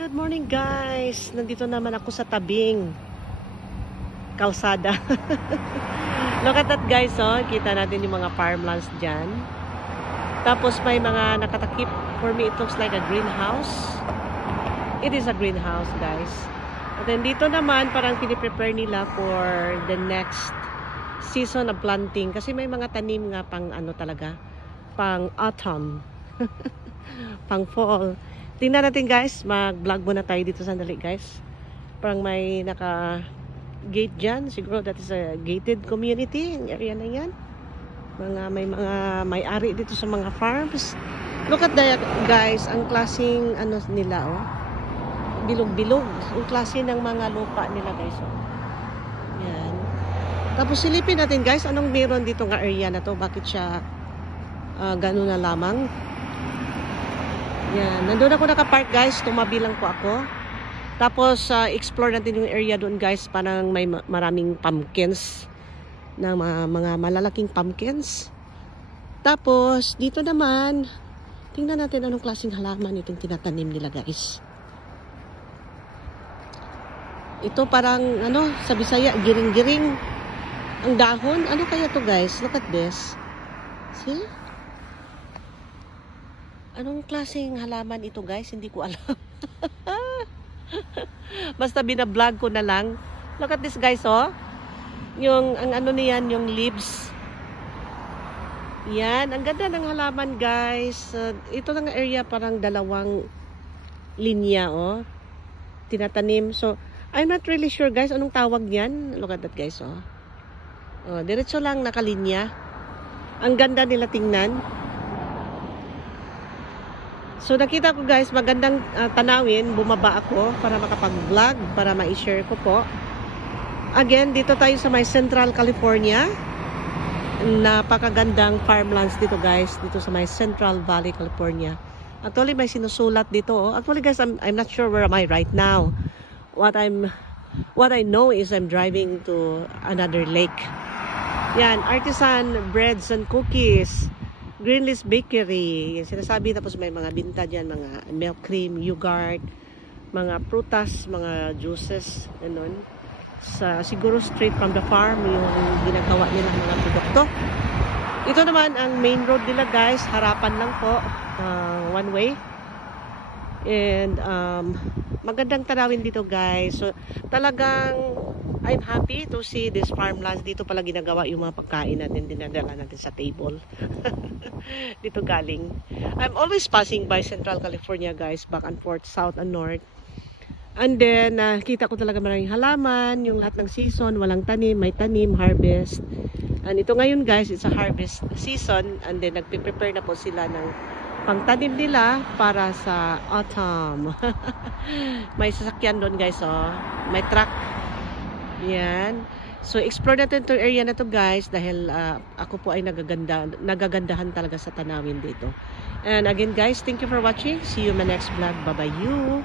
Good morning guys! Nandito naman ako sa tabing kalsada. Look at that guys, oh. Kita natin yung mga farmlands dyan. Tapos may mga nakatakip. For me, it looks like a greenhouse. It is a greenhouse guys. At then dito naman, parang piniprepare nila for the next season of planting. Kasi may mga tanim nga pang ano talaga, pang autumn. Pang fall. Tingnan natin guys, mag-vlog muna tayo dito sandali guys. Parang may naka-gate dyan. Siguro that is a gated community. Yung area na yan. May mga may-ari dito sa mga farms. Look at that guys, ang klaseng ano nila oh. Bilog-bilog. Ang klase ng mga lupa nila guys oh. Yan. Tapos silipin natin guys, anong meron dito nga area na to? Bakit siya gano'n na lamang? Yan, nandun ako nakapark guys, tumabi lang po ako. Tapos explore natin yung area doon guys, parang may maraming pumpkins na mga malalaking pumpkins. Tapos dito naman, tingnan natin anong klaseng halaman itong tinatanim nila guys. Ito parang ano, sa Bisaya, giring-giring ang dahon. Ano kaya to guys? Look at this. See? Anong klaseng halaman ito guys? Hindi ko alam. Basta binablog ko na lang. Look at this guys oh. Yung ang ano niyan, yung leaves. Yan, ang ganda ng halaman guys. Ito lang area parang dalawang linya oh. Tinatanim. So, I'm not really sure guys anong tawag niyan. Look at that guys oh. Oh, diretso lang nakalinya. Ang ganda nila tingnan. So nakita ko guys, magandang tanawin, bumaba ako para makapag-vlog, para ma-share ko po. Again, dito tayo sa may Central California. Napakagandang farmlands dito guys, dito sa may Central Valley, California. Actually may sinusulat dito. Oh. Actually guys, I'm not sure where am I right now. What I know is I'm driving to another lake. Yan, artisan breads and cookies. Greenleaf Bakery, yung sinasabi, tapos may mga binta dyan, mga milk cream, yogurt, mga prutas, mga juices, ganun. Siguro straight from the farm, yung ginagawa nilang mga produkto. Ito naman ang main road nila guys, harapan lang po, one way. And magandang tanawin dito guys. So talagang I'm happy to see this farmlands. Dito pala ginagawa yung mga pagkain natin, dinadala natin sa table. Dito galing. I'm always passing by Central California guys, back and forth, south and north. And then kita ko talaga maraming halaman, yung lahat ng season, walang tanim, may tanim, harvest. And ito ngayon guys, it's a harvest season, and then nagpe-prepare na po sila ng pangtanim nila para sa autumn. May sasakyan doon guys oh. May truck. Yan. So explore natin itong area na to guys, dahil ako po ay nagagandahan talaga sa tanawin dito. And again guys, thank you for watching. See you in my next vlog. Bye bye you.